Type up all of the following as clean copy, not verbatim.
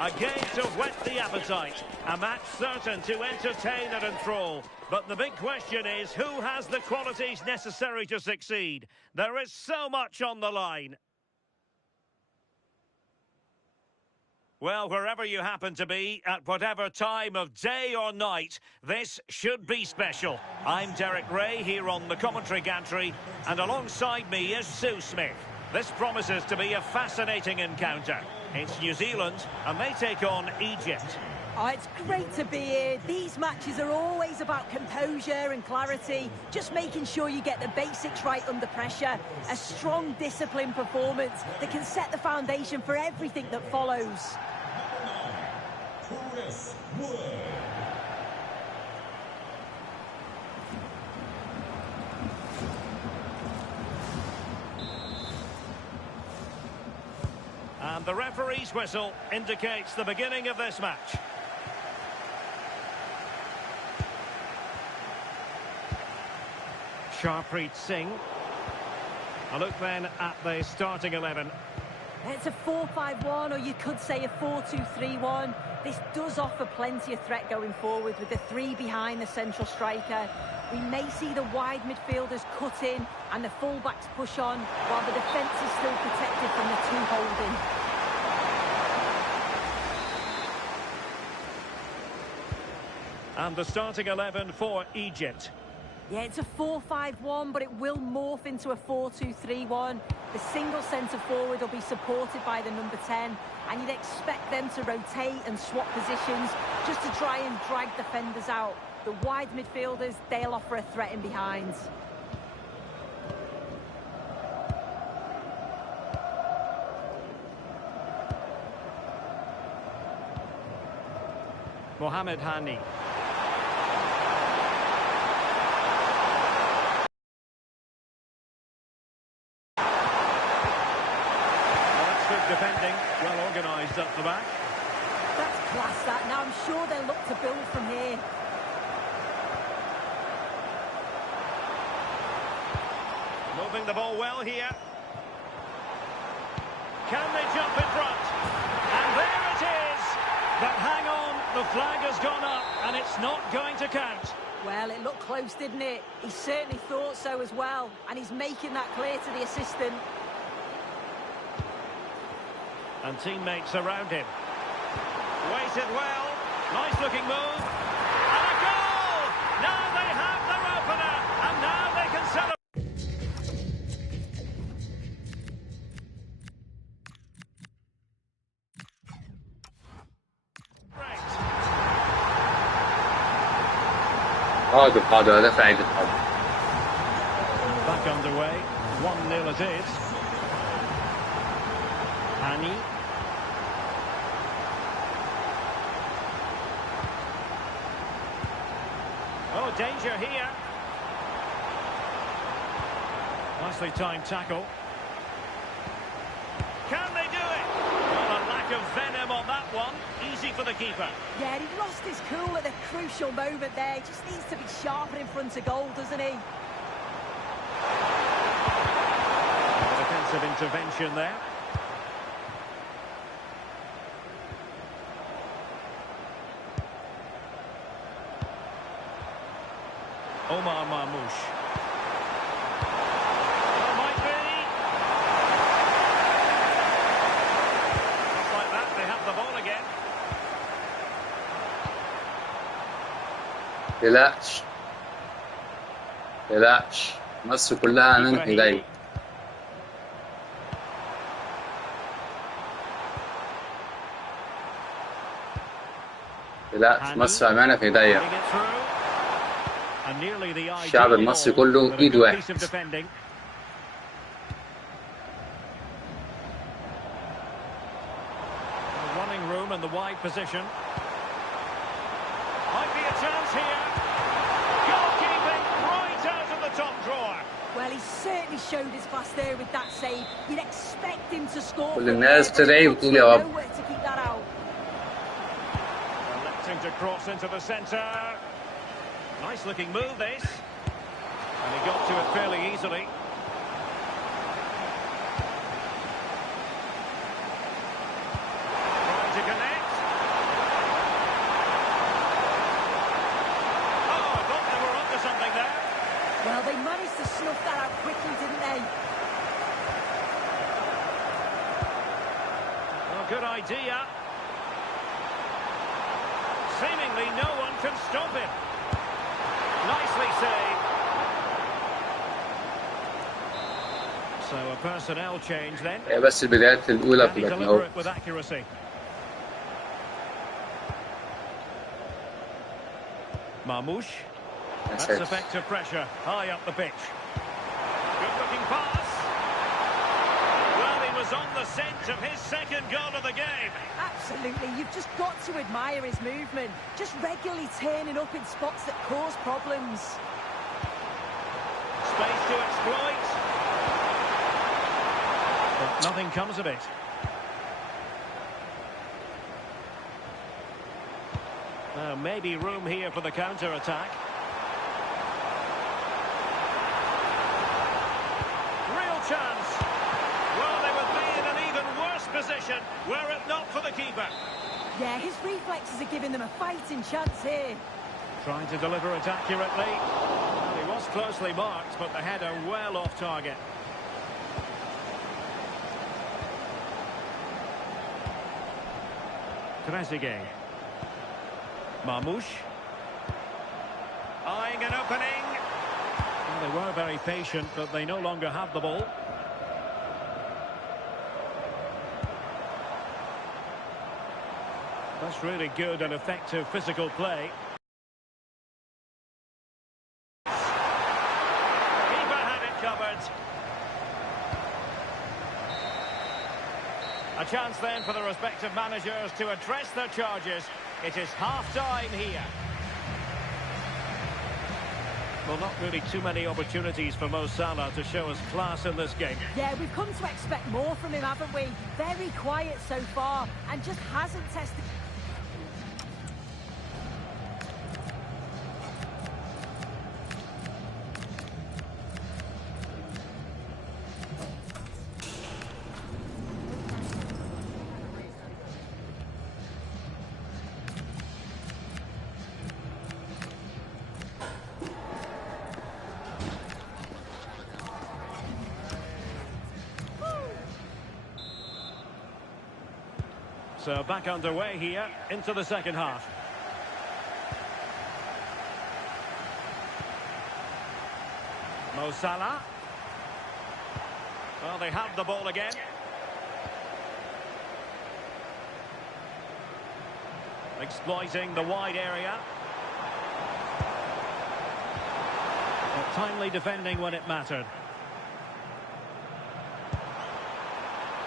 A game to whet the appetite. A match certain to entertain and enthrall. But the big question is, who has the qualities necessary to succeed? There is so much on the line. Well, wherever you happen to be, at whatever time of day or night, this should be special. I'm Derek Ray here on the commentary gantry, and alongside me is Sue Smith. This promises to be a fascinating encounter. It's New Zealand, and they take on Egypt. Oh, it's great to be here. These matches are always about composure and clarity, just making sure you get the basics right under pressure. A strong, disciplined performance that can set the foundation for everything that follows. Chris Wood. And the referee's whistle indicates the beginning of this match. Sharpreet Singh. A look then at the starting 11. It's a 4-5-1, or you could say a 4-2-3-1. This does offer plenty of threat going forward with the three behind the central striker. We may see the wide midfielders cut in and the fullbacks push on, while the defence is still protected from the two holding. And the starting 11 for Egypt. Yeah, it's a 4-5-1, but it will morph into a 4-2-3-1. The single centre-forward will be supported by the number 10, and you'd expect them to rotate and swap positions just to try and drag defenders out. The wide midfielders, they'll offer a threat in behind. Mohamed Hani. Defending, well organised up the back. That's class, that. Now I'm sure they'll look to build from here. Moving the ball well here. Can they jump in front? And there it is! But hang on, the flag has gone up and it's not going to count. Well, it looked close, didn't it? He certainly thought so as well, and he's making that clear to the assistant. And teammates around him. Waited well. Nice looking move. And a goal! Now they have their opener. And now they can celebrate. هذا فائدة هذا. Back underway. 1-0 it is. Hani. Oh, danger here. Nicely timed tackle. Can they do it? Well, a lack of venom on that one. Easy for the keeper. Yeah, he lost his cool at a crucial moment there. He just needs to be sharper in front of goal, doesn't he? Defensive intervention there. Omar Marmoush. Well, might be. Just like that, they have the ball again. تلاش مصر كلها من هداية. تلاش مصر أمانة في هداية. الشعب المصري كله ايد واحد. Running room and the wide position. Might be a chance here. Goalkeeping right out of the top drawer. Well, he certainly showed his class there with that save. You'd expect him to score. كل الناس تدعي وتقول يا رب. To keep that out. Electing to cross into the centre. Nice looking move this. And he got to it fairly easily. Trying to connect. Good idea. Seemingly no one can stop him. Nicely saved. So a personnel change then. بس البدايات الأولى Can he بتبقى deliver أهو. it with accuracy? Marmoush. يا That's ساتر. effective pressure. High up the pitch. Good looking pass. Well, he was on the scent of his second goal of the game. Absolutely, you've just got to admire his movement. Just regularly turning up in spots that cause problems. Space to exploit. But nothing comes of it. Maybe room here for the counter-attack. Real chance. Well, they would be in an even worse position were it not for the keeper. Yeah, his reflexes are giving them a fighting chance here. Trying to deliver it accurately. Well, he was closely marked, but the header well off target. Trezeguet. Marmoush. Eyeing an opening. Well, they were very patient, but they no longer have the ball. That's really good and effective physical play. Keeper had it covered. A chance then for the respective managers to address their charges. It is half-time here. Well, not really too many opportunities for Mo Salah to show us class in this game. Yeah, we've come to expect more from him, haven't we? Very quiet so far and just hasn't tested... So back underway here into the second half. Mo Salah. Well, they have the ball again. Exploiting the wide area. But timely defending when it mattered.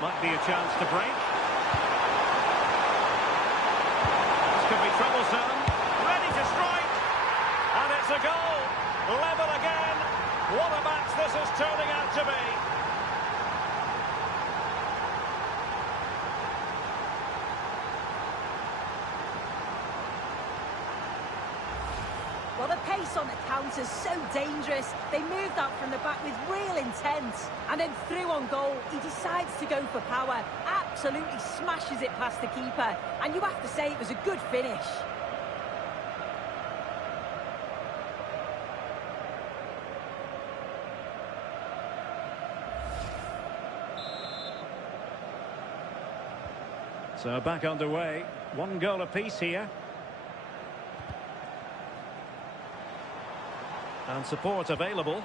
Might be a chance to break. Could be troublesome, ready to strike, and it's a goal, level again. What a match this is turning out to be. Well, the pace on the counter's so dangerous. They moved out from the back with real intent. And then through on goal, he decides to go for power. Absolutely smashes it past the keeper. And you have to say it was a good finish. So back underway. One goal apiece here. And support available.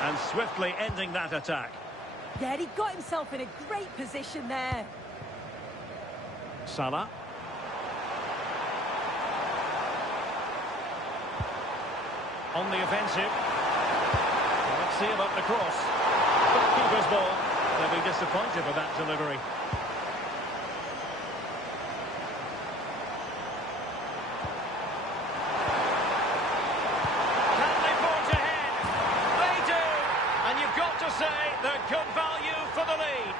And swiftly ending that attack. Yeah, he got himself in a great position there. Salah. On the offensive. Well, let's see about the cross. Keeper's ball. They'll be disappointed with that delivery. Can they forge ahead? They do. And you've got to say they're good value for the lead.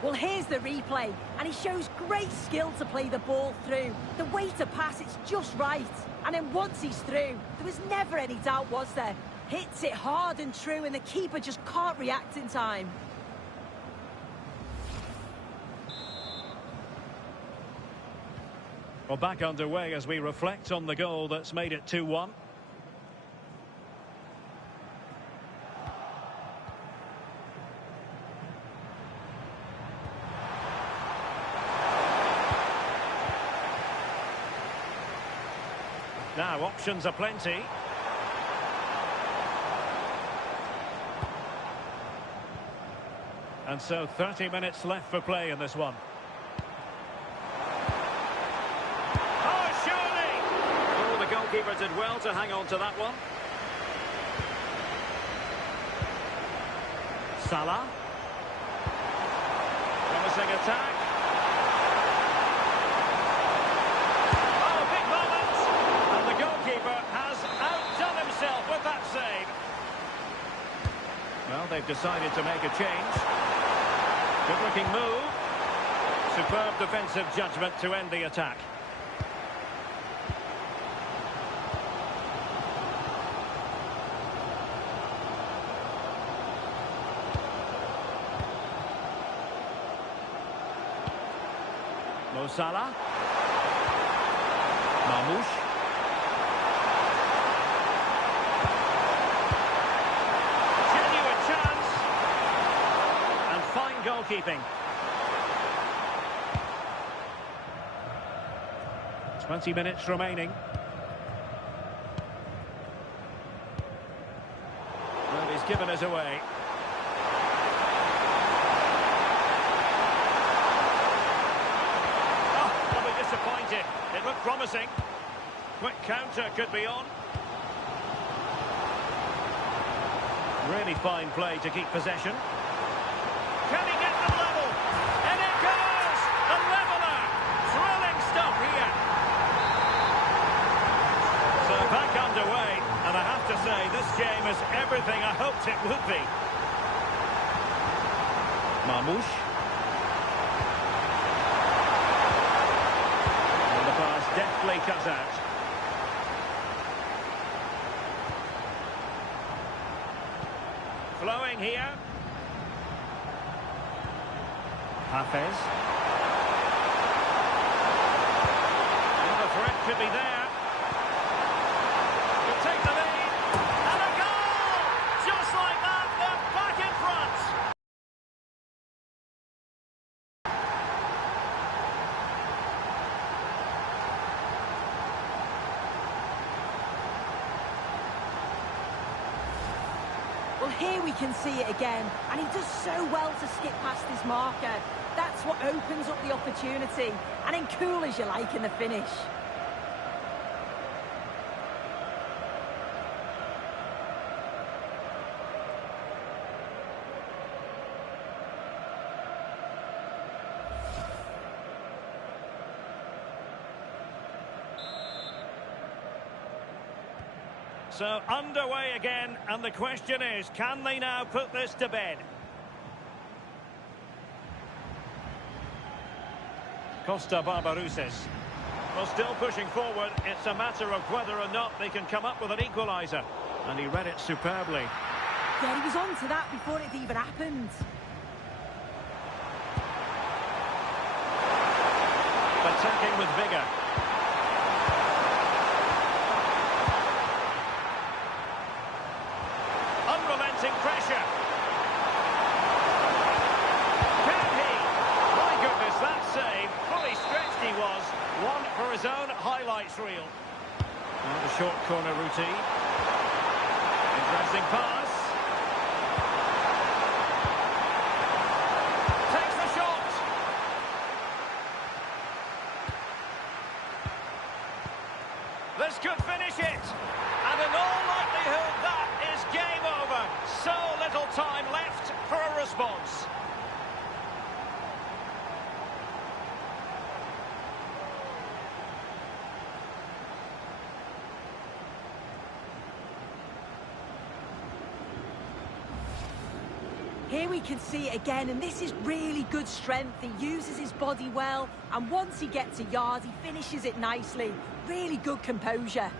Well, here's the replay, and he shows great skill to play the ball through. The way to pass, it's just right. And then once he's through, there was never any doubt, was there? Hits it hard and true, and the keeper just can't react in time. Well, back underway as we reflect on the goal that's made it 2-1. Now, options are plenty. And so 30 minutes left for play in this one. Oh, surely! Oh, the goalkeeper did well to hang on to that one. Salah. Promising attack. Oh, big moment! And the goalkeeper has outdone himself with that save. Well, they've decided to make a change. Good-looking move. Superb defensive judgment to end the attack. Mo Salah. Marmoush. Genuine chance. And fine goalkeeping. 20 minutes remaining. Well, he's given us away. Oh, they'll be disappointed. It looked promising. Quick counter could be on. Really fine play to keep possession. Can he get them level? And it goes! A leveller! Thrilling stuff here. So back underway, and I have to say, this game is everything I hoped it would be. Marmoush. And the pass deftly cut out. Flowing here. Hafez. And the threat could be there. Could take the lead. And a goal! Just like that, they're back in front. Well, here we can see it again, and he does so well to skip past his marker. That's what opens up the opportunity, and then cool as you like in the finish. So underway again, and the question is, can they now put this to bed? Costa Barbarouses. Well, still pushing forward. It's a matter of whether or not they can come up with an equaliser. And he read it superbly. Yeah, he was on to that before it even happened. Attacking with vigour. Unrelenting pressure. Can he? My goodness, that save. Fully stretched he was. One for his own highlights reel. Now the short corner routine. Interesting pass. Takes the shot. This could finish it. And in all likelihood, that is game over. So little time left for a response. Here we can see it again, and this is really good strength. He uses his body well, and once he gets a yard, he finishes it nicely. Really good composure.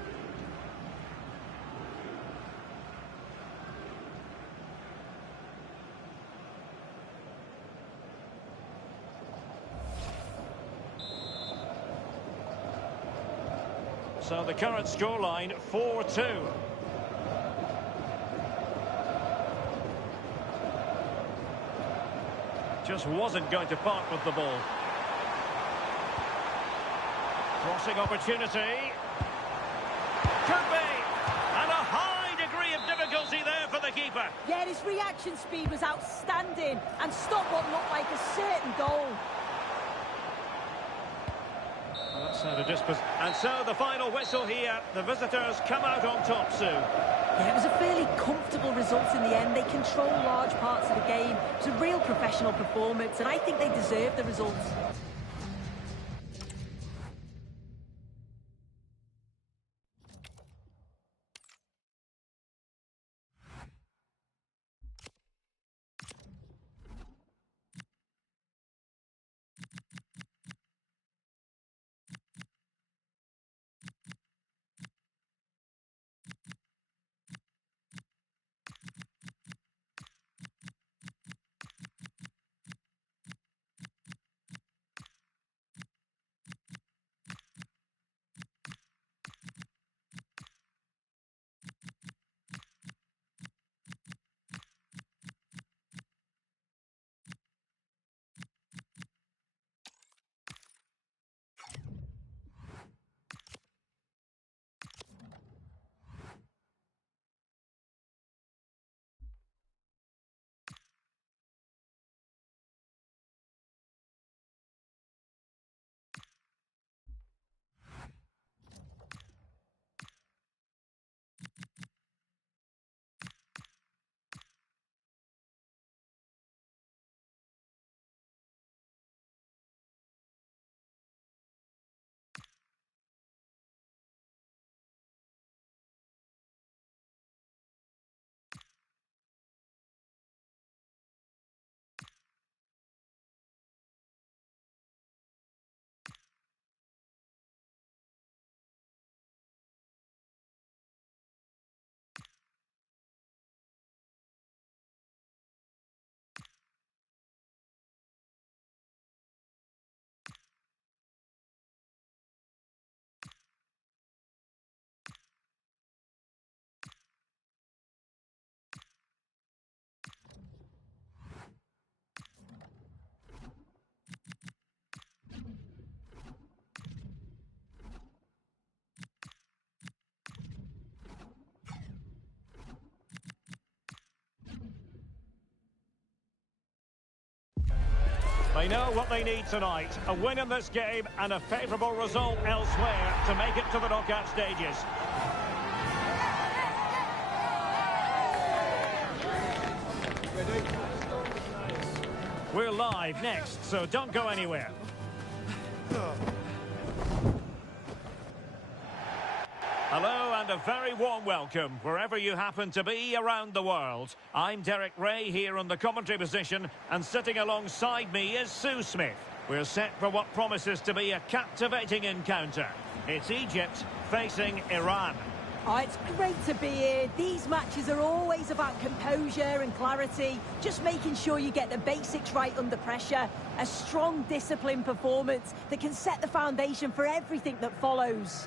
So the current scoreline 4-2. Just wasn't going to part with the ball. Crossing opportunity. Could be. And a high degree of difficulty there for the keeper. Yeah, his reaction speed was outstanding and stopped what looked like a certain goal. That's how to dispose. And so the final whistle here. The visitors come out on top, Sue. Yeah, it was a fairly comfortable result in the end. They controlled large parts of the game. It was a real professional performance, and I think they deserve the results. They know what they need tonight. A win in this game and a favourable result elsewhere to make it to the knockout stages. We're live next, so don't go anywhere. Hello and a very warm welcome wherever you happen to be around the world. I'm Derek Ray here on the commentary position, and sitting alongside me is Sue Smith. We're set for what promises to be a captivating encounter. It's Egypt facing Iran. Oh, it's great to be here. These matches are always about composure and clarity, just making sure you get the basics right under pressure. A strong, disciplined performance that can set the foundation for everything that follows.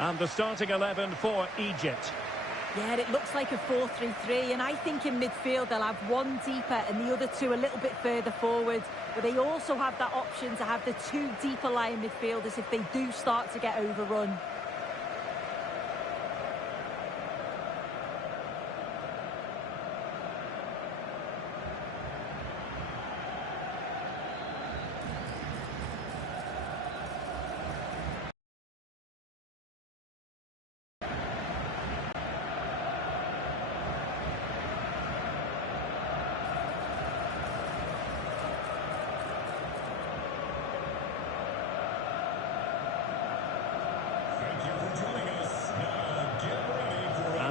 And the starting 11 for Egypt. Yeah, it looks like a 4-3-3, and I think in midfield they'll have one deeper and the other two a little bit further forward. But they also have that option to have the two deeper lying midfielders if they do start to get overrun.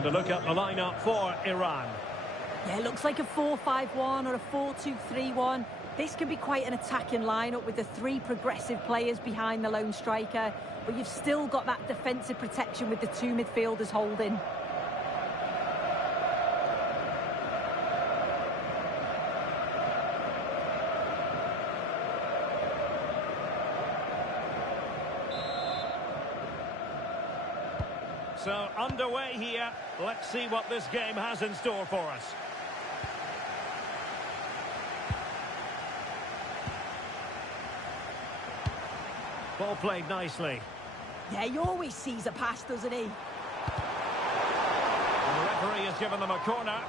And a look at the lineup for Iran. Yeah, it looks like a 4-5-1 or a 4-2-3-1. This can be quite an attacking lineup with the three progressive players behind the lone striker, but you've still got that defensive protection with the two midfielders holding. So, underway here. Let's see what this game has in store for us. Ball played nicely. Yeah, he always sees a pass, doesn't he? And the referee has given them a corner.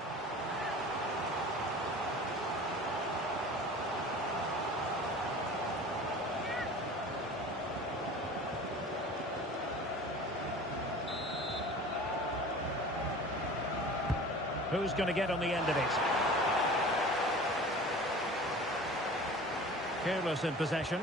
Who's going to get on the end of it? Careless in possession.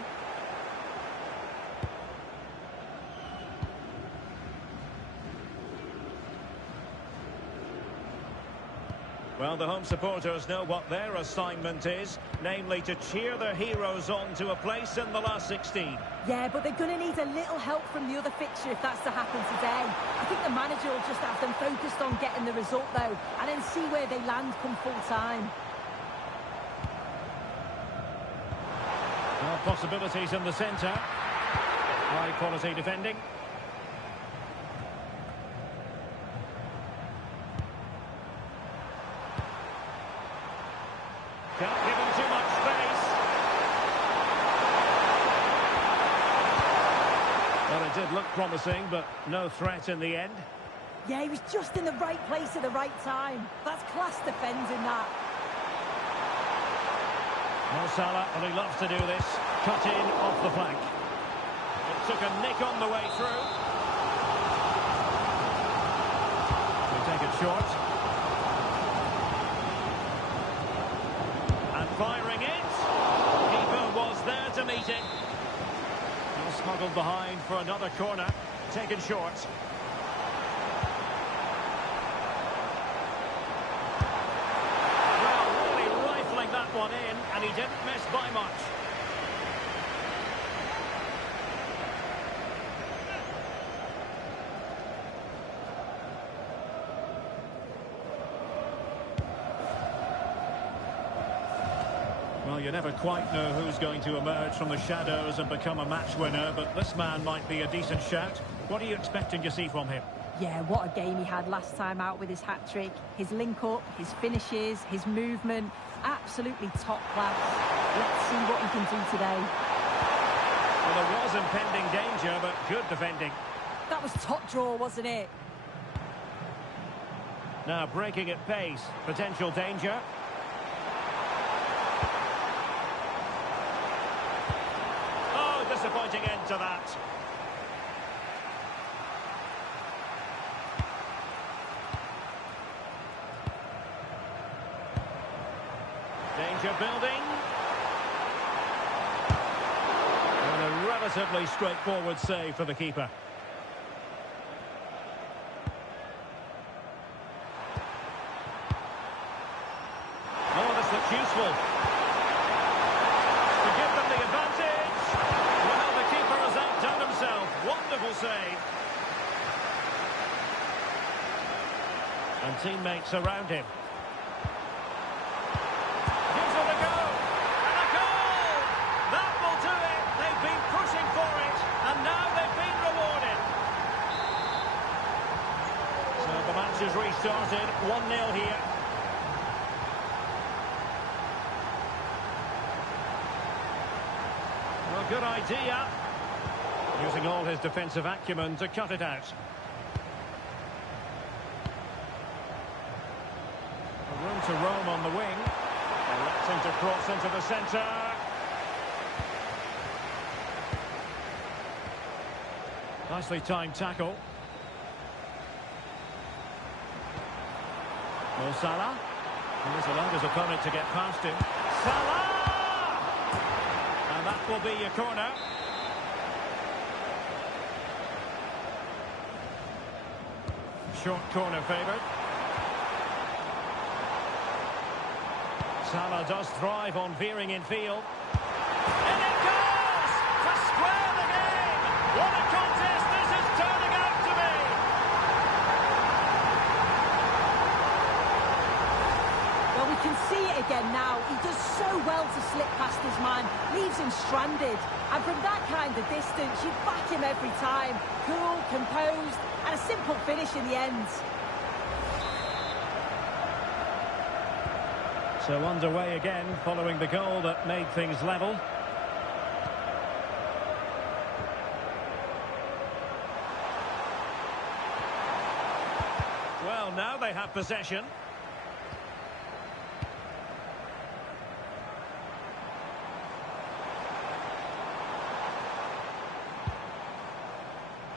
Well, the home supporters know what their assignment is, namely to cheer their heroes on to a place in the last 16. Yeah, but they're going to need a little help from the other fixture if that's to happen today. I think the manager will just have them focused on getting the result, though, and then see where they land come full time. Well, possibilities in the centre. High quality defending. Can't give him too much space. Well, it did look promising, but no threat in the end. Yeah, he was just in the right place at the right time. That's class defending, that. Mo Salah, and he loves to do this. Cut in off the flank. It took a nick on the way through. They take it short. And firing it. Keeper was there to meet it. Well, smuggled behind for another corner. Taken short. Well, really rifling that one in, and he didn't miss by much. Well, you never quite know who's going to emerge from the shadows and become a match winner, but this man might be a decent shout. What are you expecting to see from him? Yeah, what a game he had last time out with his hat-trick. His link-up, his finishes, his movement, absolutely top class. Let's see what he can do today. Well, there was impending danger, but good defending. That was top draw, wasn't it? Now breaking at pace, potential danger. Oh, disappointing end to that. Danger building. And a relatively straightforward save for the keeper. Oh, this looks useful. To give them the advantage. Well, the keeper has outdone himself. Wonderful save. And teammates around him. Gives it a go. And a goal! That will do it. They've been pushing for it. And now they've been rewarded. So the match has restarted. 1-0 here. Well, good idea. Using all his defensive acumen to cut it out. Room to roam on the wing. Electing to cross into the centre. Nicely timed tackle. Mo Salah. He's allowed his opponent to get past him. Salah! And that will be your corner. short corner favoured. Salah does thrive on veering in field. And it goes! To square the game! What a contest this is turning out to be! Well, we can see it again now. He does so well to slip past his man, leaves him stranded. And from that kind of distance, you back him every time. Cool, composed, and a simple finish in the end. So underway again, following the goal that made things level. Well, now they have possession.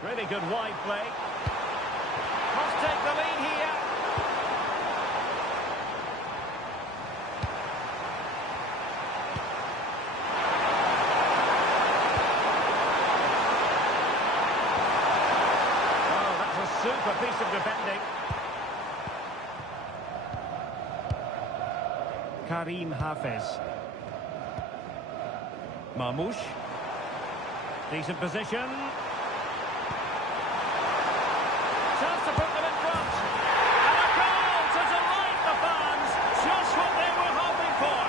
Really good wide play. Must take the lead here. Oh, that's a super piece of defending. Karim Hafez. Marmoush. Decent position. Chance to put them in front. And a goal to delight the fans. Just what they were hoping for.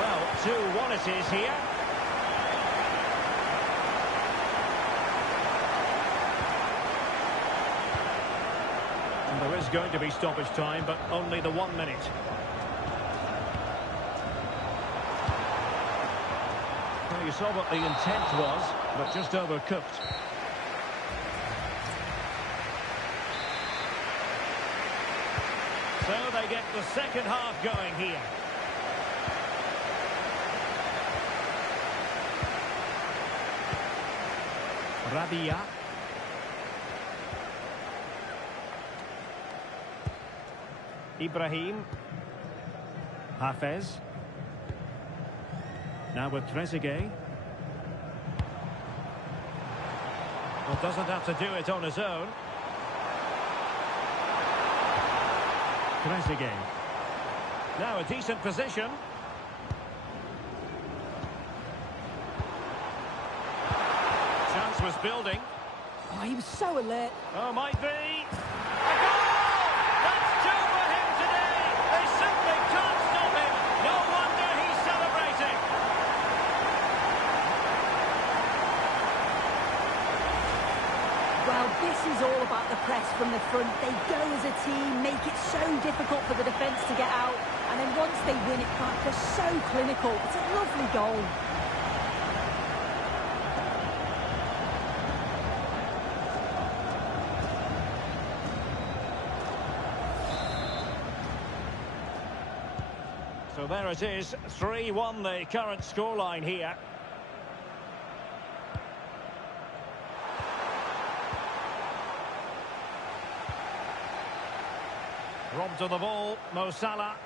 Well, 2-1 it is here. And there is going to be stoppage time, but only the 1 minute. You saw what the intent was, but just overcooked. So they get the second half going here. Rabia. Ibrahim. Hafez. Now with Trezeguet. Well, doesn't have to do it on his own. Trezeguet. Now a decent position. Chance was building. Oh, he was so alert. Oh, might be. A goal! That's two for him today. They simply can't stop him. No wonder he's celebrating. Well, this is all about the press from the front. They go as a team, make it so difficult for the defence to get out. And then once they win it back, they're so clinical. It's a lovely goal. So there it is, 3-1 the current scoreline here. Robbed of the ball, Mo Salah.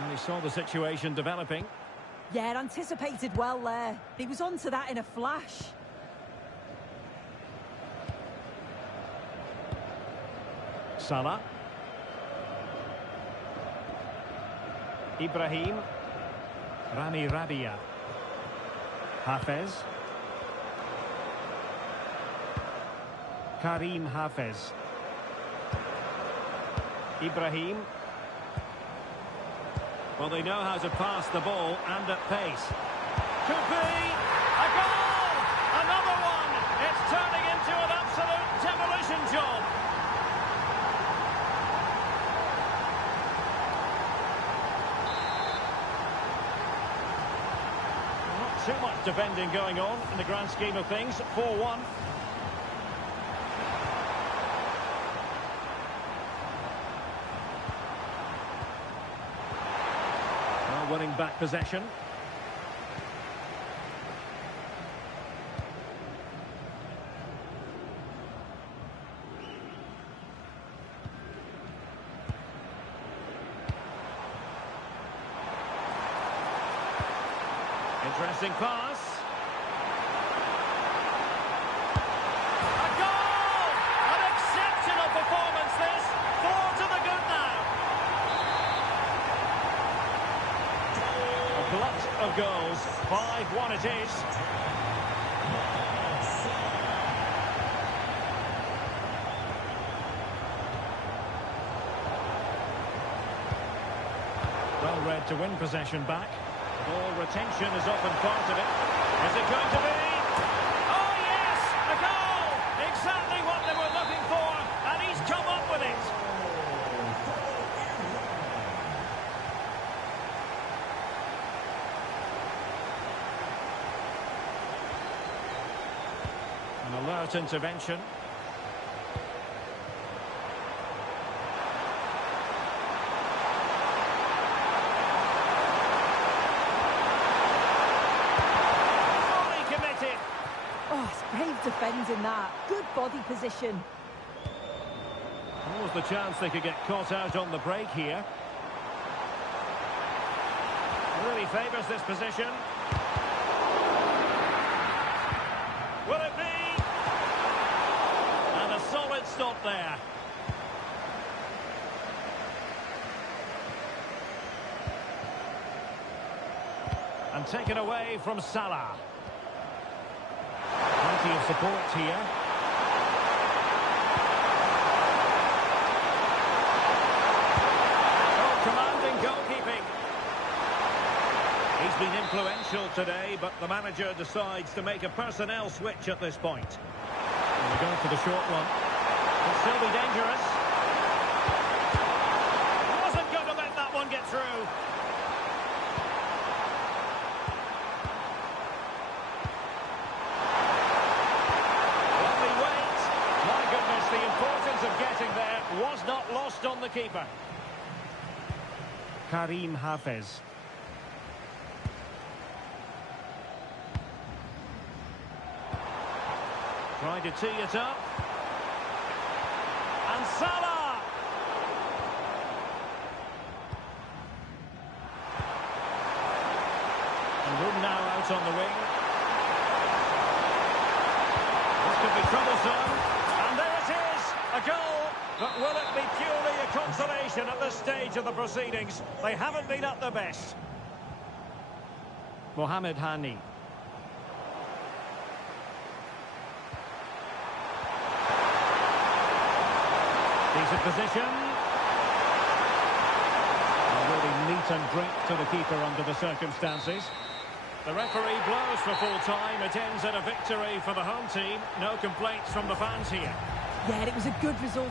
And he saw the situation developing. Yeah, anticipated well there. He was onto that in a flash. Salah. Ibrahim. Rami Rabia. Hafez. Karim Hafez. Ibrahim. Well, they know how to pass the ball and at pace. Could be a goal! Another one! It's turning into an absolute demolition job. Not too much defending going on in the grand scheme of things. 4-1. Winning back possession. Interesting pass. A goal! An exceptional performance this. 4 to the good now. A glut of goals. 5-1 it is. Well read to win possession back. Ball retention is often part of it. Is it going to be? Oh yes! A goal! Exactly what they were looking for, and he's come up with it. An alert intervention. Oh, it's brave defending that. Good body position. What was the chance they could get caught out on the break here? Really favours this position. Will it be? And a solid stop there. And taken away from Salah. Plenty of support here. Oh, commanding goalkeeping. He's been influential today, but the manager decides to make a personnel switch at this point. And they're going for the short one. Could still be dangerous. Wasn't going to let that one get through. The importance of getting there was not lost on the keeper. Karim Hafez. Trying to tee it up. And Salah! And room now out on the wing. This could be troublesome. A goal, but will it be purely a consolation at this stage of the proceedings? They haven't been at their best. Mohamed Hani. Decent position. A really meat and drink to the keeper under the circumstances. The referee blows for full time. It ends in a victory for the home team. No complaints from the fans here. Yeah, it was a good result.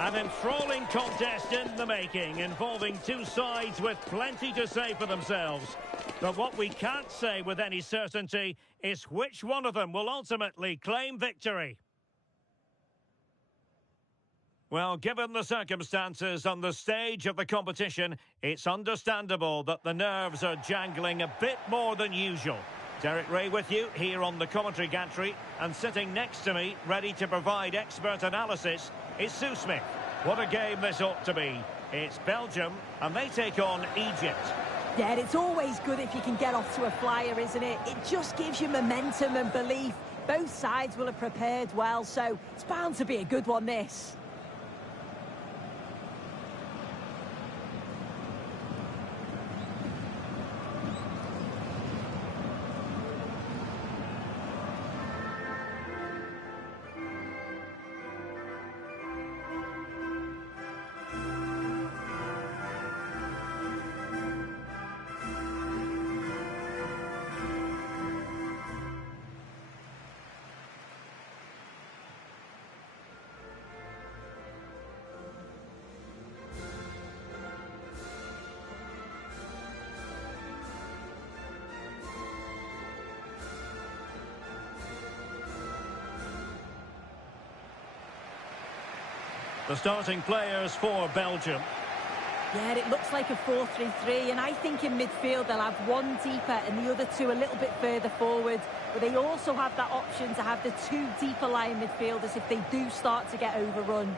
An enthralling contest in the making, involving two sides with plenty to say for themselves. But what we can't say with any certainty is which one of them will ultimately claim victory. Well, given the circumstances on the stage of the competition, it's understandable that the nerves are jangling a bit more than usual. Derek Ray with you here on the commentary gantry, and sitting next to me, ready to provide expert analysis, is Sue Smith. What a game this ought to be. It's Belgium, and they take on Egypt. Yeah, it's always good if you can get off to a flyer, isn't it? It just gives you momentum and belief. Both sides will have prepared well, so it's bound to be a good one, this. The starting players for Belgium. Yeah, it looks like a 4-3-3, and I think in midfield they'll have one deeper and the other two a little bit further forward. But they also have that option to have the two deeper lying midfielders if they do start to get overrun.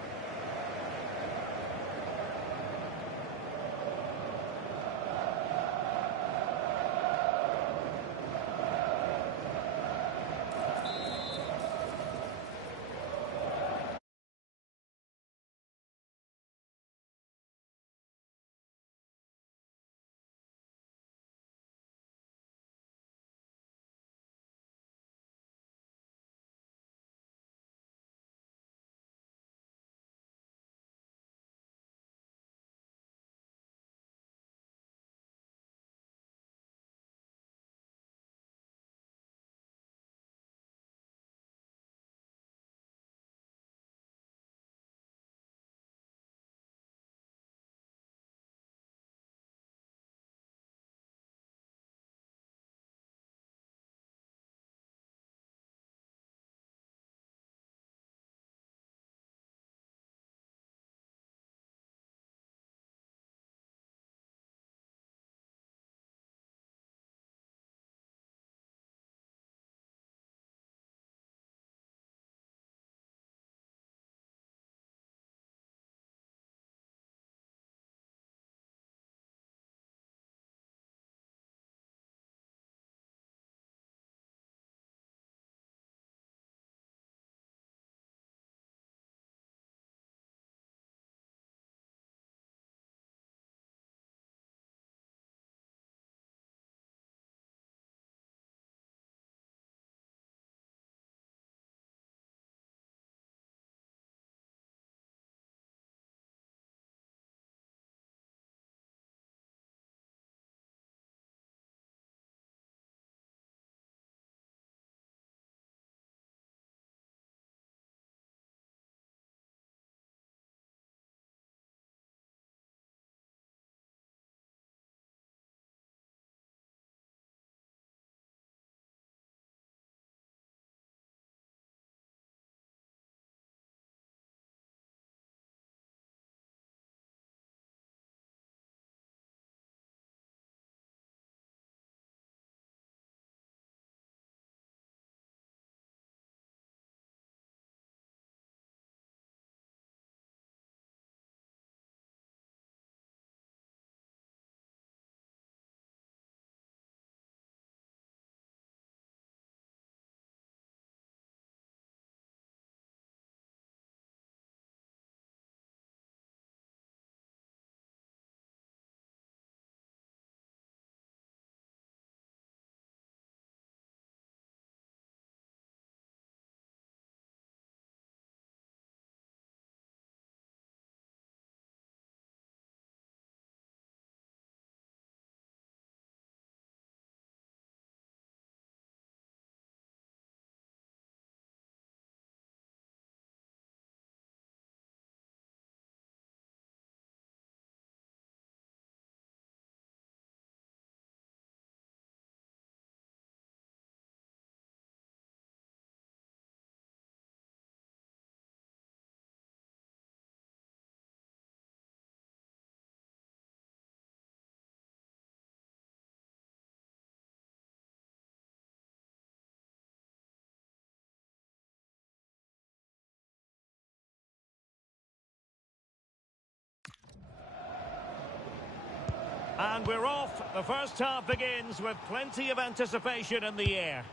And we're off. The first half begins with plenty of anticipation in the air.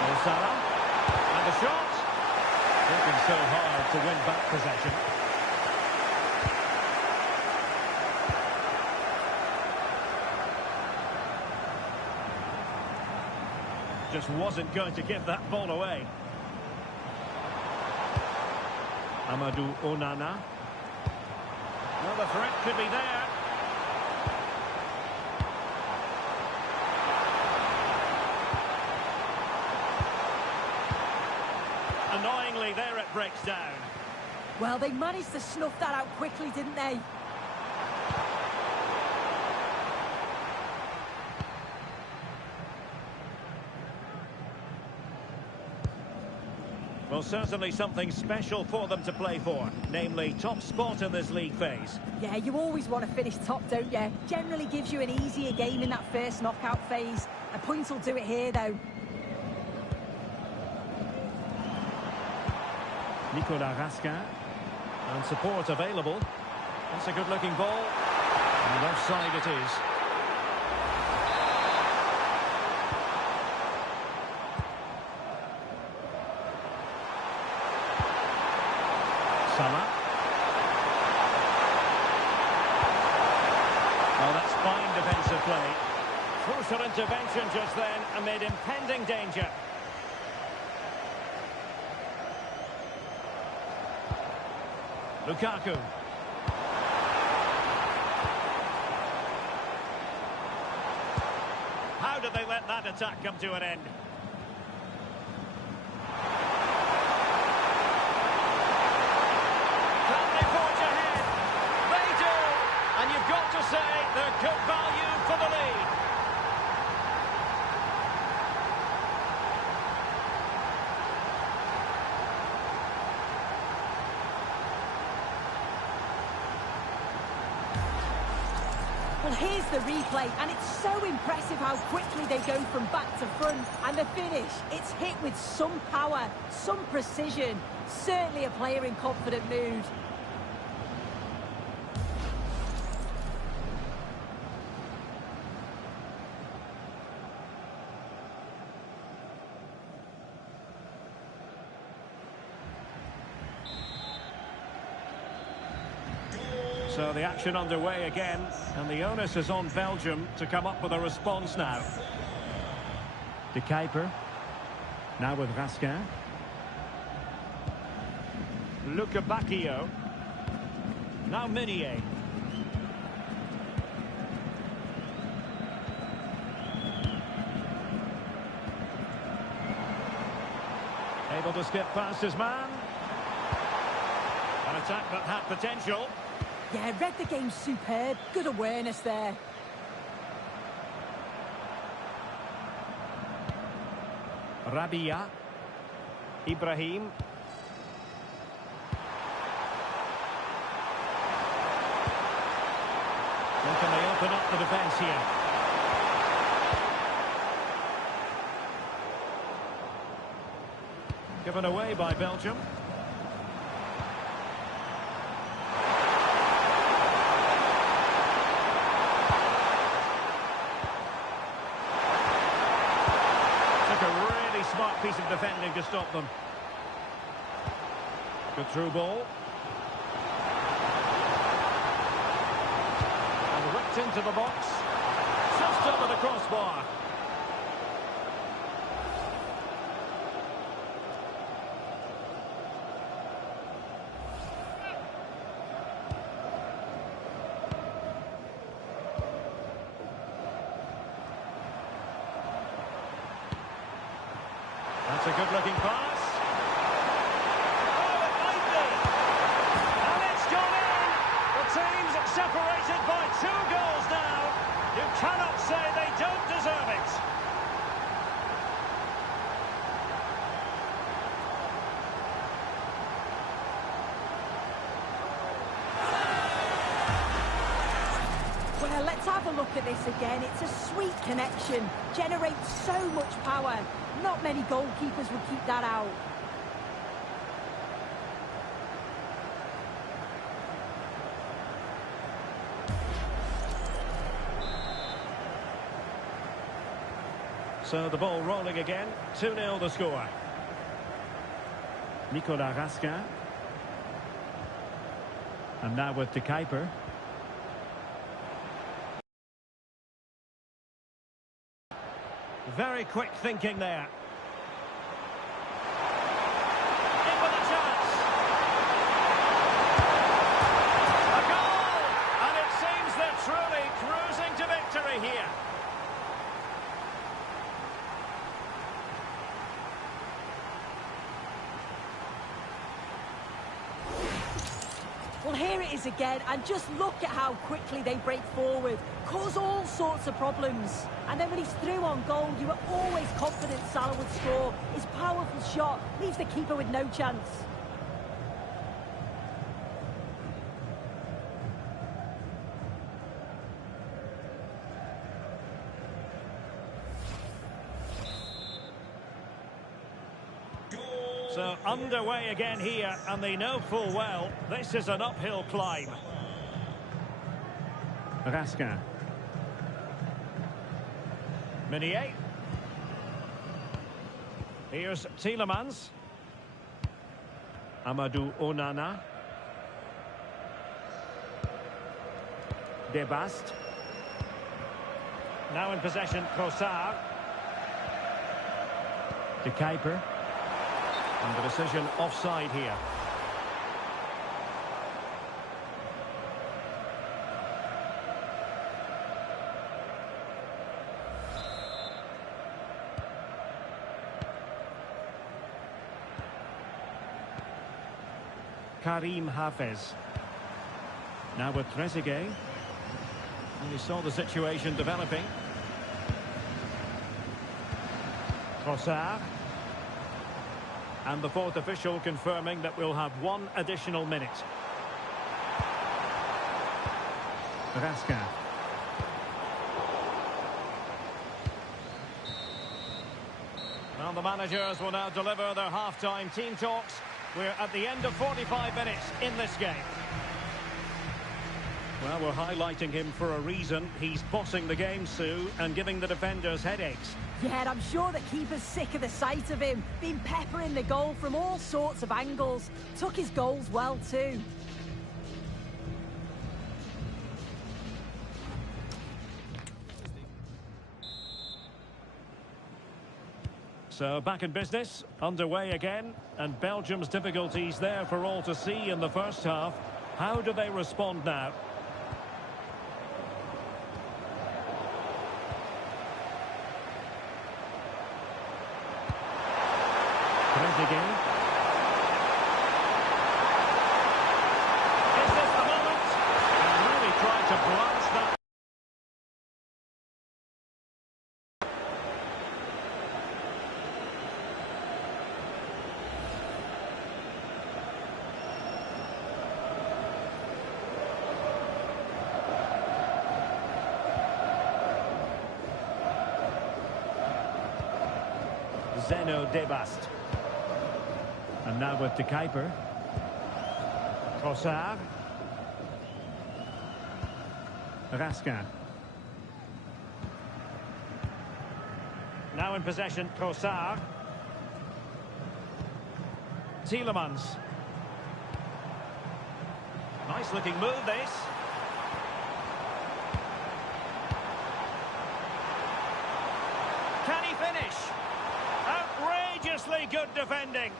Mo Salah. And the shot. Working so hard to win back possession. Just wasn't going to give that ball away. Amadou Onana. Well, the threat could be there. Annoyingly, there it breaks down. Well, they managed to snuff that out quickly, didn't they? Well, certainly something special for them to play for, namely top spot in this league phase. Yeah, you always want to finish top, don't you? Generally gives you an easier game in that first knockout phase. A point will do it here, though. Nicolas Raskin. And support available. That's a good-looking ball. And offside it is. Salah. Oh, that's fine defensive play. Crucial intervention just then amid impending danger. Lukaku. How did they let that attack come to an end? Can they forge ahead? They do! And you've got to say they're good value for the lead. Well, here's the replay, and it's so impressive how quickly they go from back to front. And the finish, it's hit with some power, some precision. Certainly a player in confident mood. So the action underway again, and the onus is on Belgium to come up with a response now. De Kuiper, now with Raskin. Luca Bacchio. Now Meunier. Able to skip past his man. An attack that had potential. Yeah, read the game superb. Good awareness there. Rabia. Ibrahim. And can they open up the defence here? Given away by Belgium. Smart piece of defending to stop them. Good through ball. And whipped into the box. Just over the crossbar. That's a good-looking pass. Oh, it might be. And it's gone in. The team's separated by 2 goals now. You cannot say they don't deserve it. Well, let's have a look at this again. It's a sweet connection. Generates so much power. Not many goalkeepers would keep that out. So the ball rolling again. 2-0 the score. Nicolas Raskin. And now with De Kuiper. Very quick thinking there. In with a chance. A goal! And it seems they're truly cruising to victory here. Well, here it is again, and just look at how quickly they break forward, cause all sorts of problems. And then when he's through on goal, you were always confident Salah would score. His powerful shot leaves the keeper with no chance. So underway again here, and they know full well this is an uphill climb. Raskin. Meunier. Here's Tielemans. Amadou Onana. Debast. Now in possession, Trossard. De Kuiper. And the decision offside here. Karim Hafez. Now with Trezeguet. And he saw the situation developing. Trossard. And the fourth official confirming that we'll have one additional minute. Raskin. Well, the managers will now deliver their half-time team talks. We're at the end of 45 minutes in this game. Well, we're highlighting him for a reason. He's bossing the game, Sue, and giving the defenders headaches. Yeah, and I'm sure the keeper's sick of the sight of him. Been peppering the goal from all sorts of angles. Took his goals well, too. So back in business, underway again, and Belgium's difficulties there for all to see in the first half. How do they respond now? Trezeguet. Is this the moment? And really tried to blast that. Zeno Debast. And now with De Kuiper. Trossard. Raskin. Now in possession, Trossard. Tielemans. Nice looking move, this. Can he finish? Outrageously good defending.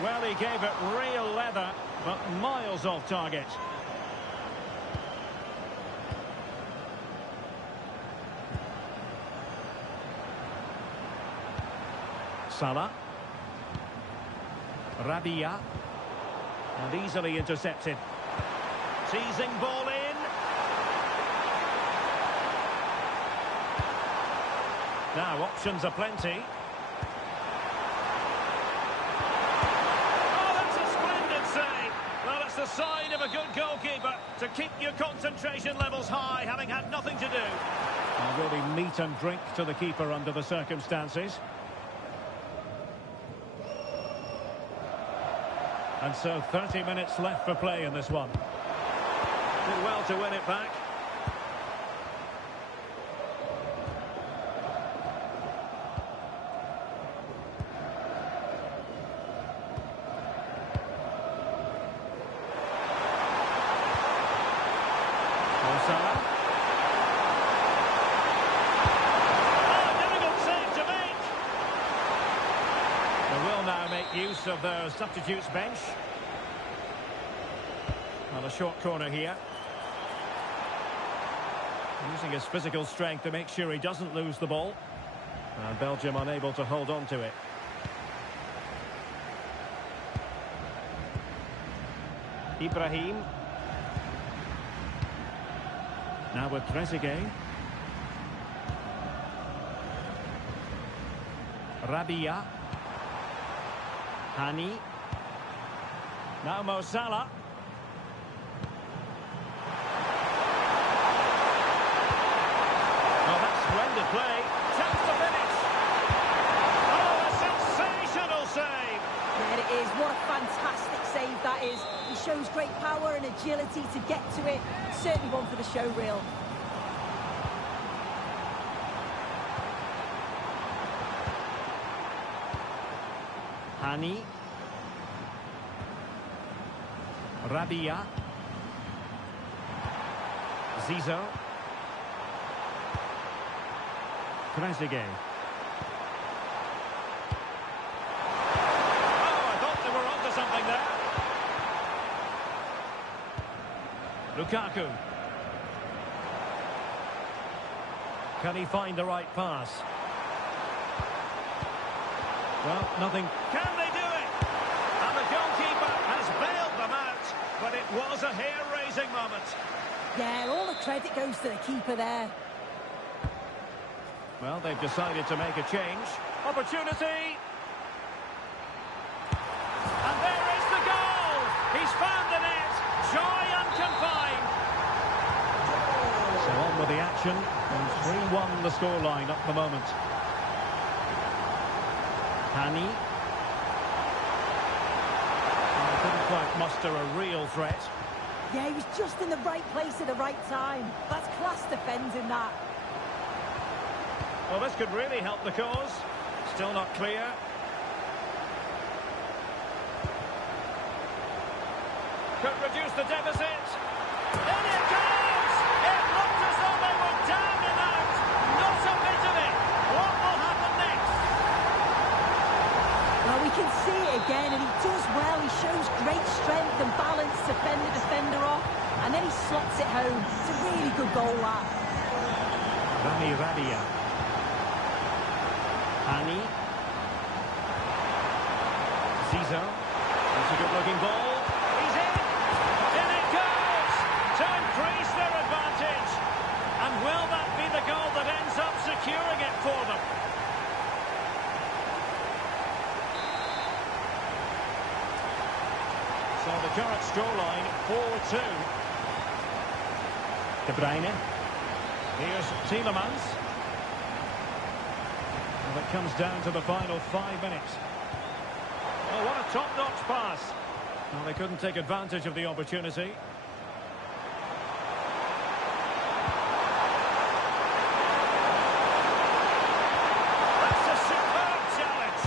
Well, he gave it real leather, but miles off target. Salah. Rabia. And easily intercepted. Teasing ball in. Now, options are plenty. The sign of a good goalkeeper to keep your concentration levels high, having had nothing to do. And really meat and drink to the keeper under the circumstances. And so 30 minutes left for play in this one. Did well to win it back. Use of their substitutes bench. On a short corner here. Using his physical strength to make sure he doesn't lose the ball. And Belgium unable to hold on to it. Ibrahim. Now with Trezeguet. Rabia. Hani. Now Mo Salah. Well, that's splendid play. Chance to finish. Oh, a sensational save. There it is. What a fantastic save that is. He shows great power and agility to get to it. Certainly one for the show reel. Hani. Rabia. Zizo. Trezeguet. Oh, I thought they were onto something there. Lukaku. Can he find the right pass? Well, nothing. Can they do it? And the goalkeeper has bailed them out, but it was a hair-raising moment. Yeah, all the credit goes to the keeper there. Well, they've decided to make a change. Opportunity! And there is the goal! He's found the net! Joy unconfined! So on with the action, and 3-1 the scoreline at the moment. Hani. Oh, couldn't quite muster a real threat. Yeah, he was just in the right place at the right time. That's class defending that. Well, this could really help the cause. Still not clear. Could reduce the deficit. In it goes! It looked as though they were down and out. Not a bit of it. What will happen next? Well, we can see it again, and he does well. He shows great strength and balance to fend the defender off, and then he slots it home. It's a really good goal, that. Rami Rabia. Hani. Zizo. That's a good-looking ball. He's in. In it goes to increase their advantage. And will that be the goal that ends up securing it for them? So the current scoreline, 4-2. De Bruyne. Here's Tielemans. Well, it comes down to the final 5 minutes. Oh, what a top-notch pass. Well, they couldn't take advantage of the opportunity. That's a superb challenge.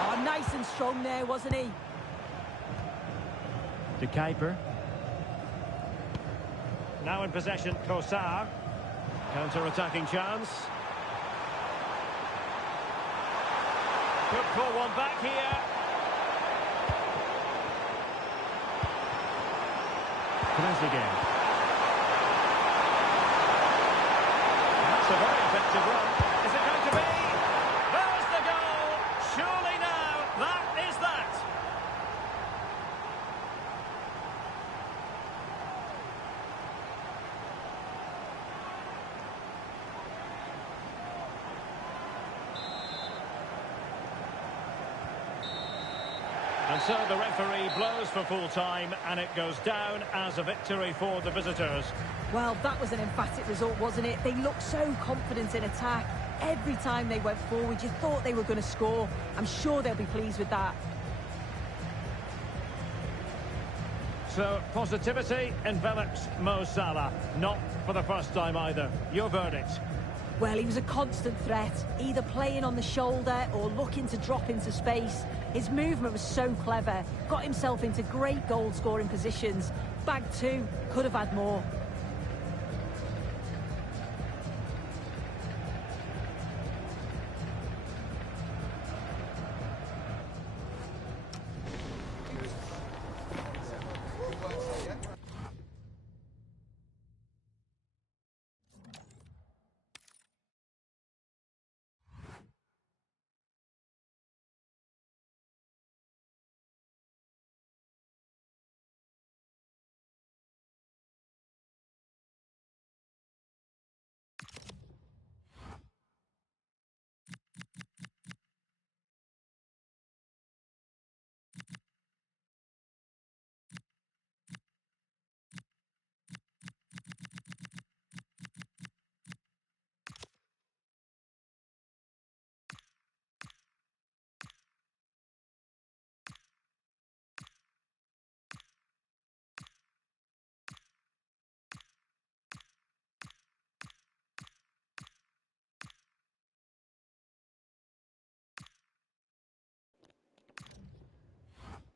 Oh, nice and strong there, wasn't he? De Kuiper. Now in possession, Kosar. Counter-attacking chance. Could pull one back here. Trezeguet. That's a very effective run. Is it going to be? There's the goal. Surely now, that is that. And so the referee blows for full time, and it goes down as a victory for the visitors. Well, that was an emphatic result, wasn't it? They looked so confident in attack. Every time they went forward, you thought they were going to score. I'm sure they'll be pleased with that. So, positivity envelops Mo Salah. Not for the first time either. Your verdict? Well, he was a constant threat, either playing on the shoulder or looking to drop into space. His movement was so clever, got himself into great goal-scoring positions. Bag two, could have had more.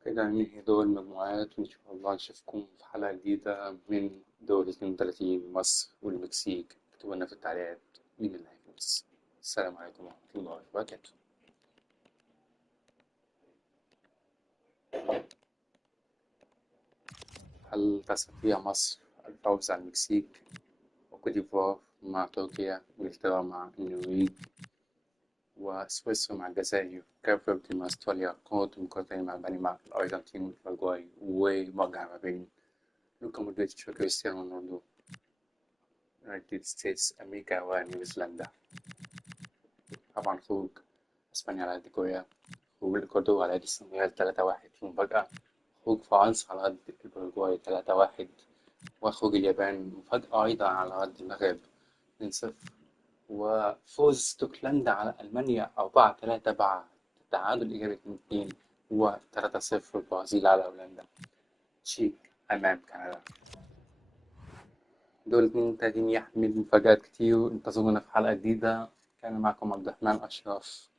كده ننهي دور المجموعات، وإن شاء الله نشوفكم في حلقة جديدة من دور 32 مصر والمكسيك. اكتبوا لنا في التعليقات مين اللي هيفوز. السلام عليكم ورحمة الله وبركاته. هل تستطيع مصر الفوز على المكسيك وكوت ديفوار مع تركيا وإنجلترا مع النرويج وسويسرا مع الجزائر كاب فيردي مع استراليا كونغو ديمقراطية مع الدنمارك الأرجنتين والأوروغواي ومواجهة ما بين لوكا مودريتش وكريستيانو رونالدو يونايتد ستيتس أمريكا ونيوزيلندا. طبعا خروج أسبانيا على قد كوريا، خروج الإكوادور على قد السنغال 3-1 في مفاجأة، خروج فرنسا على قد الأوروغواي 3-1، وخروج اليابان مفاجأة أيضا على أرض المغرب 2-0، وفوز اسكتلندا على ألمانيا 4-3 بعد تعادل إيجابي 2-2، و3-0 البرازيل على هولندا. تشيك أمام كندا. دول 32 يحمل مفاجآت كتير. انتظرونا في حلقة جديدة. كان معكم عبد الرحمن أشرف،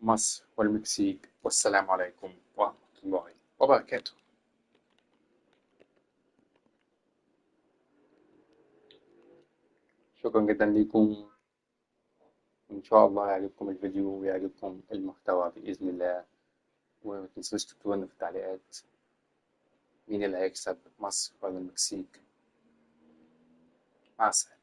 مصر والمكسيك، والسلام عليكم ورحمة الله وبركاته. شكرا جدا لكم، وإن شاء الله يعجبكم الفيديو ويعجبكم المحتوى بإذن الله. وما تنسوش تكتبوا لنا في التعليقات مين اللي هيكسب، مصر ولا المكسيك. مع السلامة.